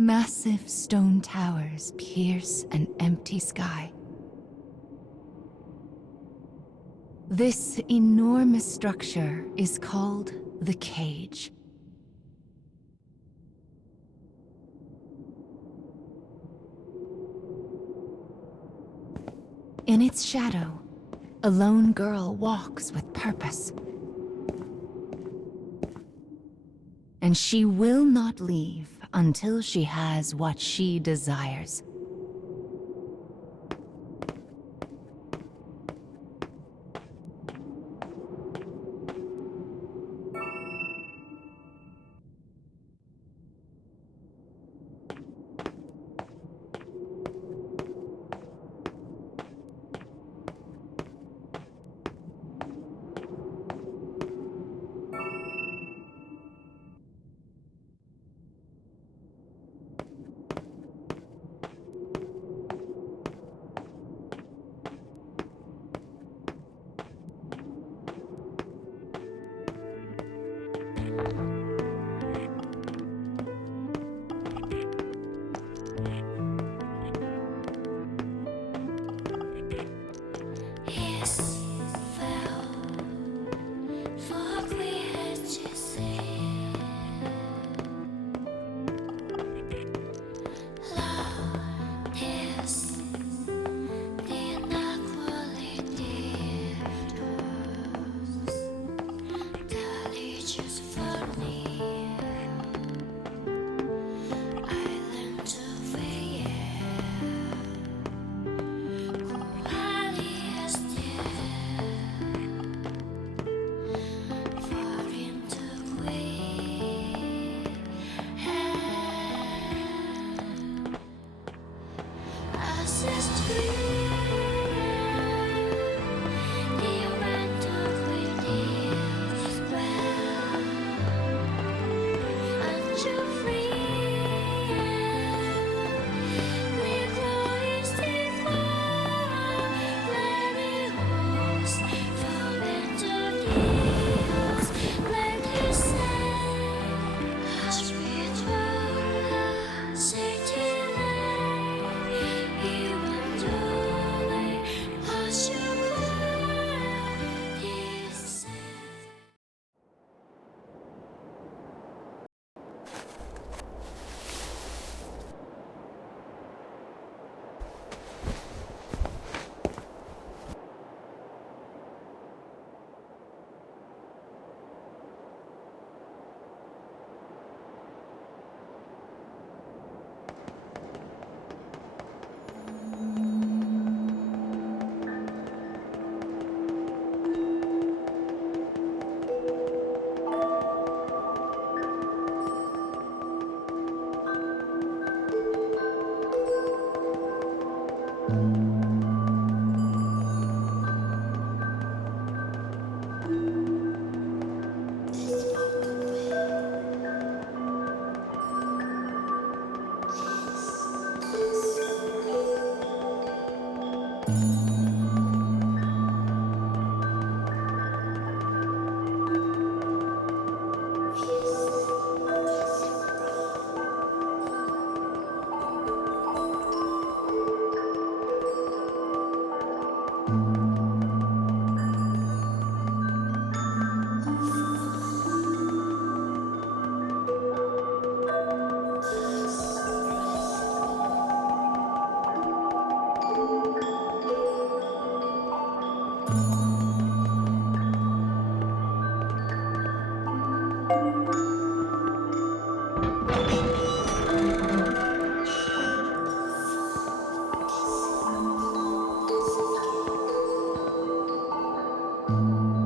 Massive stone towers pierce an empty sky. This enormous structure is called the cage. In its shadow, a lone girl walks with purpose. And she will not leave until she has what she desires.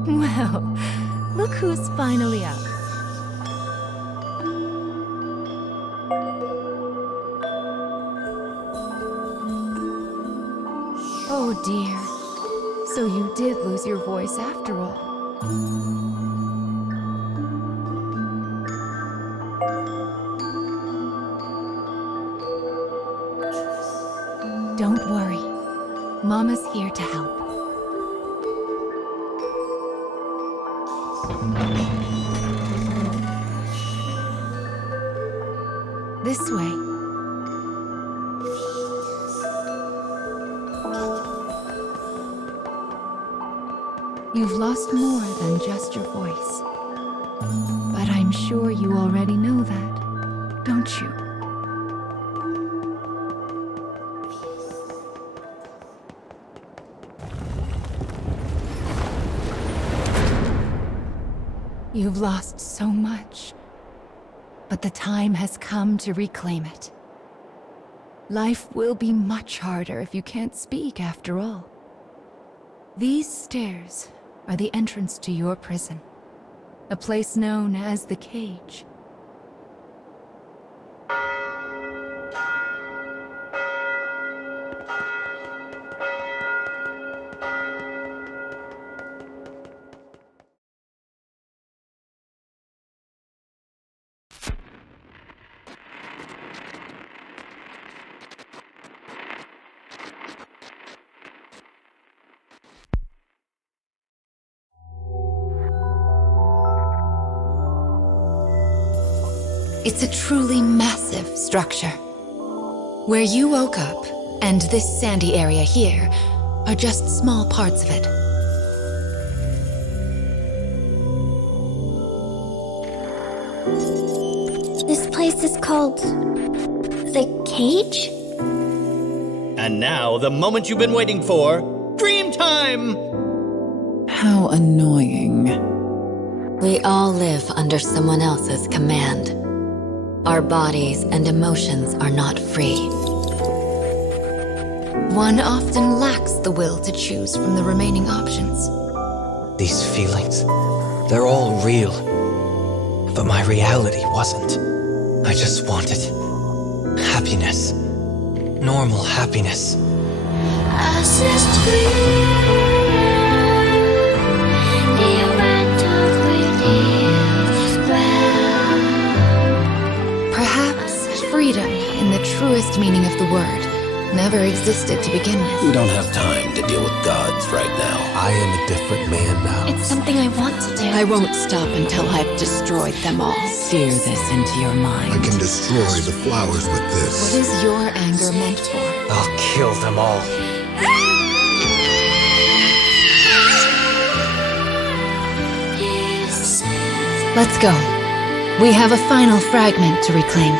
Well, look who's finally up. Oh dear. So you did lose your voice after all. Don't worry. Mama's here to help. This way. You've lost more than just your voice. But I'm sure you already know that, don't you? You've lost so much, but the time has come to reclaim it. Life will be much harder if you can't speak after all. These stairs are the entrance to your prison, a place known as the Cage. It's a truly massive structure. Where you woke up, and this sandy area here, are just small parts of it. This place is called... the Cage? And now, the moment you've been waiting for, dream time! How annoying. We all live under someone else's command. Our bodies and emotions are not free. One often lacks the will to choose from the remaining options. These feelings, they're all real. But my reality wasn't. I just wanted happiness. Normal happiness. Perhaps freedom, in the truest meaning of the word, never existed to begin with. We don't have time to deal with gods right now. I am a different man now. It's something I want to do. I won't stop until I've destroyed them all. Sear this into your mind. I can destroy the flowers with What this. is your anger meant for? I'll kill them all. Let's go. We have a final fragment to reclaim.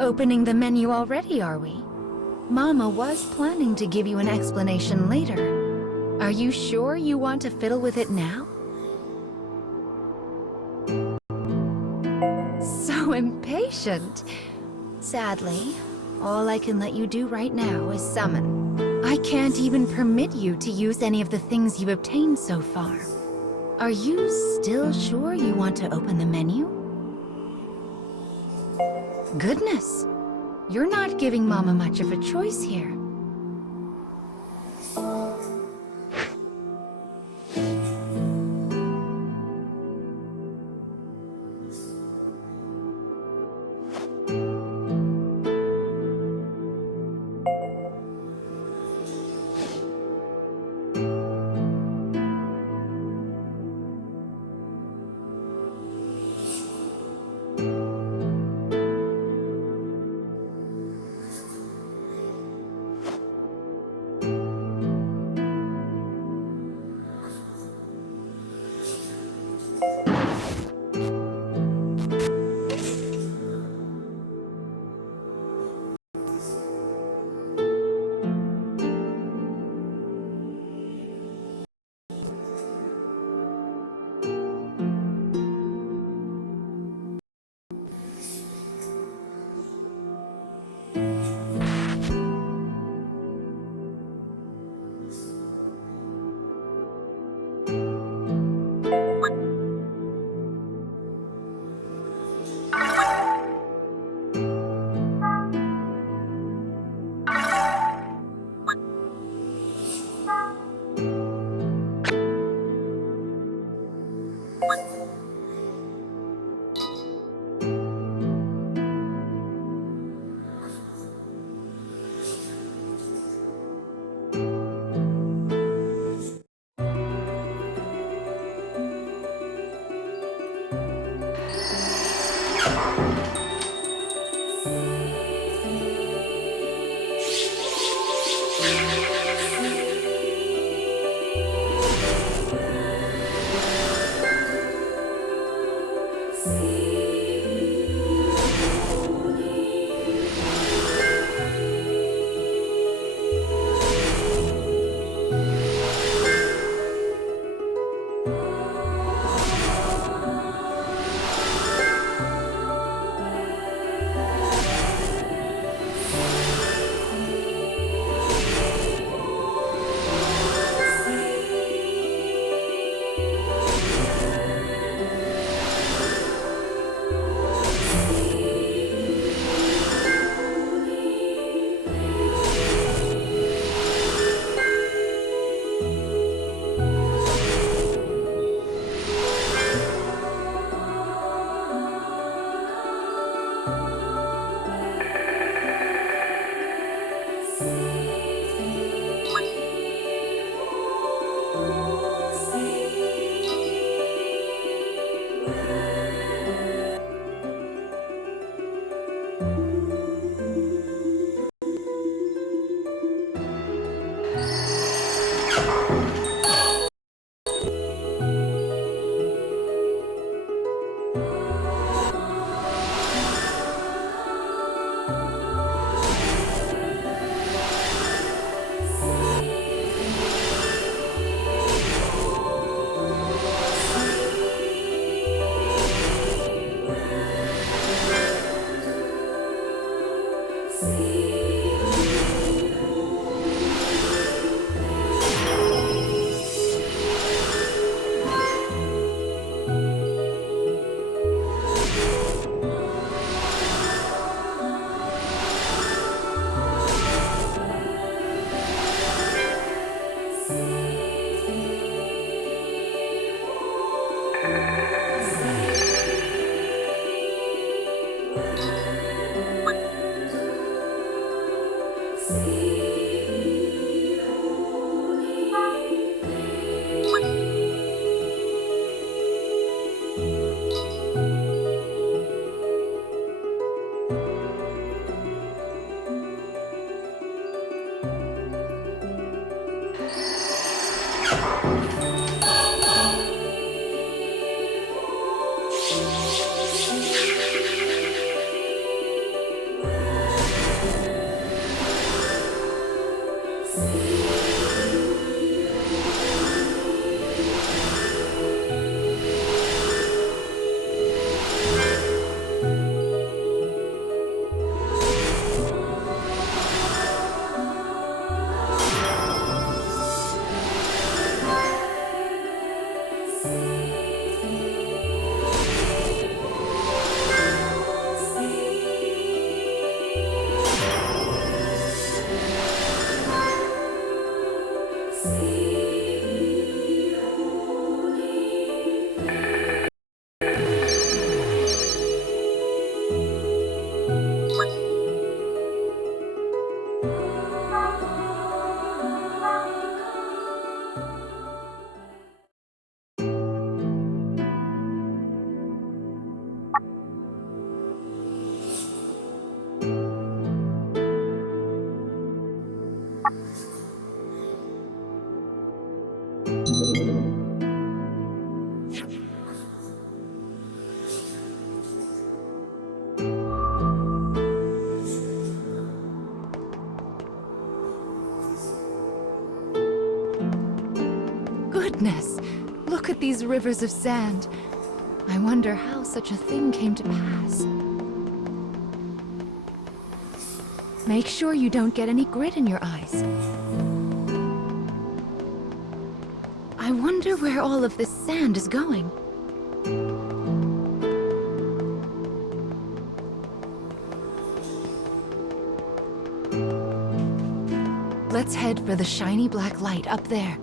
Opening the menu already, are we? Mama was planning to give you an explanation later. Are you sure you want to fiddle with it now? So impatient. Sadly, all I can let you do right now is summon. I can't even permit you to use any of the things you've obtained so far. Are you still sure you want to open the menu? Goodness, you're not giving Mama much of a choice here. Goodness! Look at these rivers of sand. I wonder how such a thing came to pass. Make sure you don't get any grit in your eyes. I wonder where all of this sand is going. Let's head for the shiny black light up there.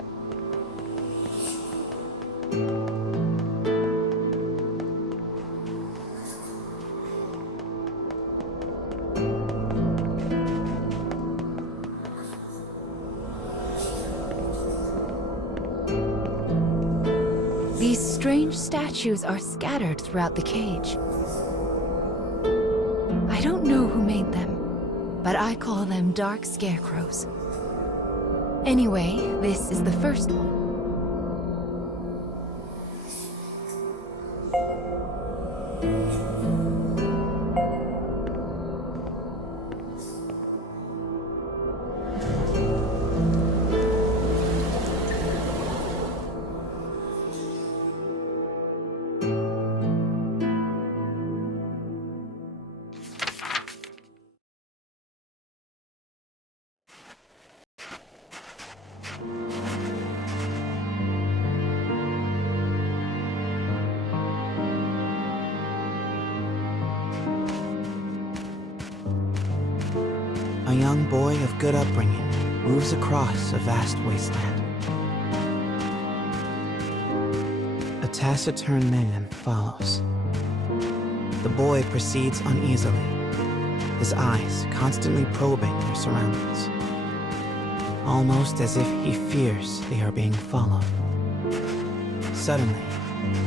These strange statues are scattered throughout the cage. don't know who made them, but I call them dark scarecrows. Anyway, this is the first one. A young boy of good upbringing moves across a vast wasteland. A taciturn man follows. The boy proceeds uneasily, his eyes constantly probing their surroundings, almost as if he fears they are being followed. Suddenly,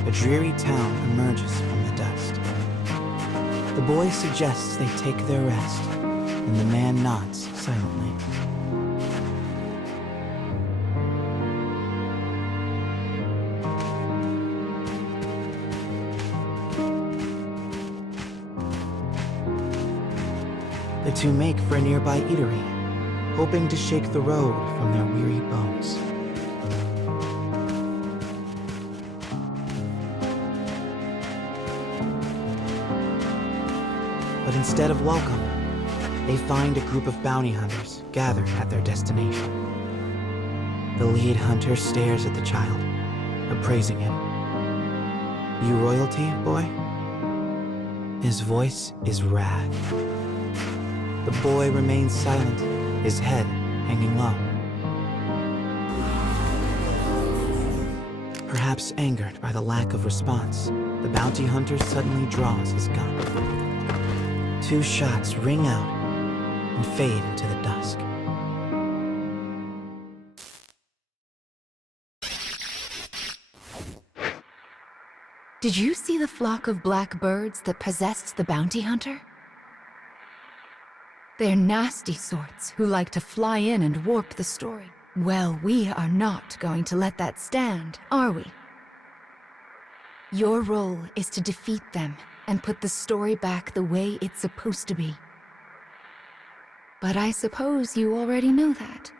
a dreary town emerges from the dust. The boy suggests they take their rest, and the man nods silently. The two make for a nearby eatery, hoping to shake the road from their weary bones. But instead of welcome, they find a group of bounty hunters gathered at their destination. The lead hunter stares at the child, appraising him. "You royalty, boy?" His voice is wrath. The boy remains silent, his head hanging low. Perhaps angered by the lack of response, the bounty hunter suddenly draws his gun. 2 shots ring out and fade into the dusk. Did you see the flock of black birds that possessed the bounty hunter? They're nasty sorts who like to fly in and warp the story. Well, we are not going to let that stand, are we? Your role is to defeat them and put the story back the way it's supposed to be. But I suppose you already know that,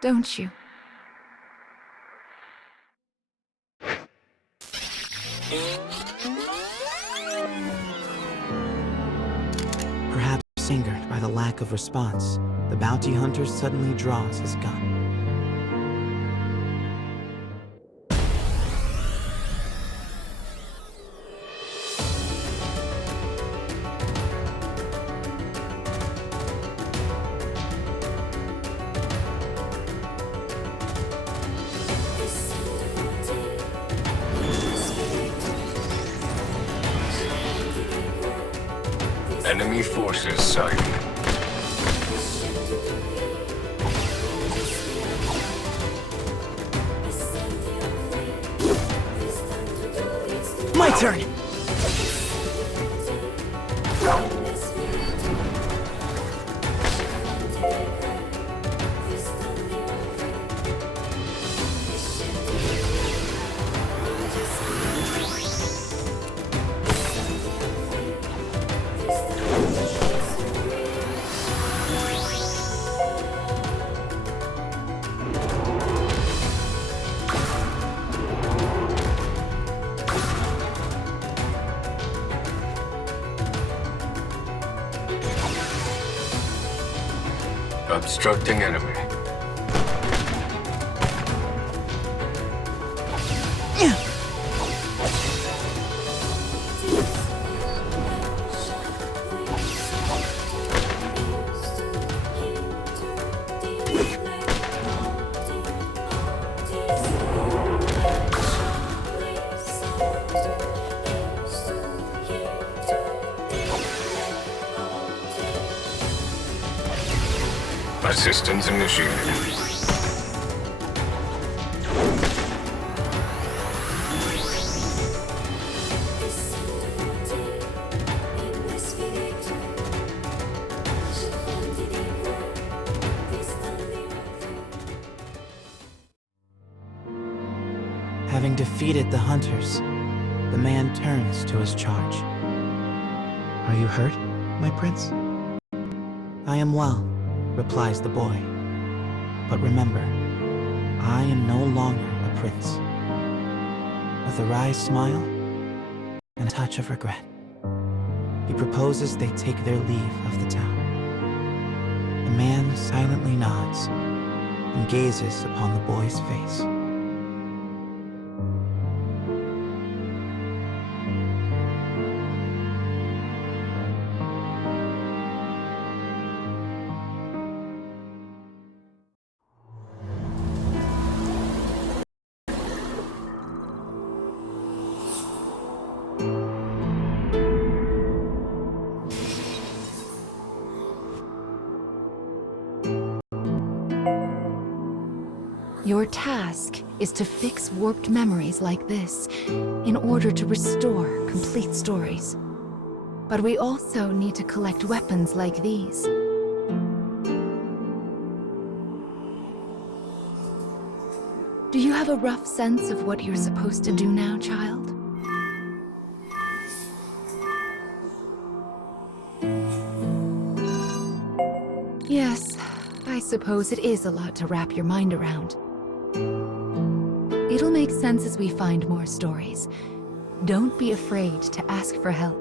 don't you? Perhaps angered by the lack of response, the bounty hunter suddenly draws his gun. Enemy forces sighted. My turn! Obstructing enemy. Assistance initiated. defeated the hunters, the man turns to his charge. Are you hurt, my prince? I am well, replies the boy. But remember, I am no longer a prince. With a wry smile and a touch of regret, he proposes they take their leave of the town. The man silently nods and gazes upon the boy's face. Your task is to fix warped memories like this in order to restore complete stories. But we also need to collect weapons like these. Do you have a rough sense of what you're supposed to do now, child? Yes, I suppose it is a lot to wrap your mind around. It'll make sense as we find more stories. Don't be afraid to ask for help.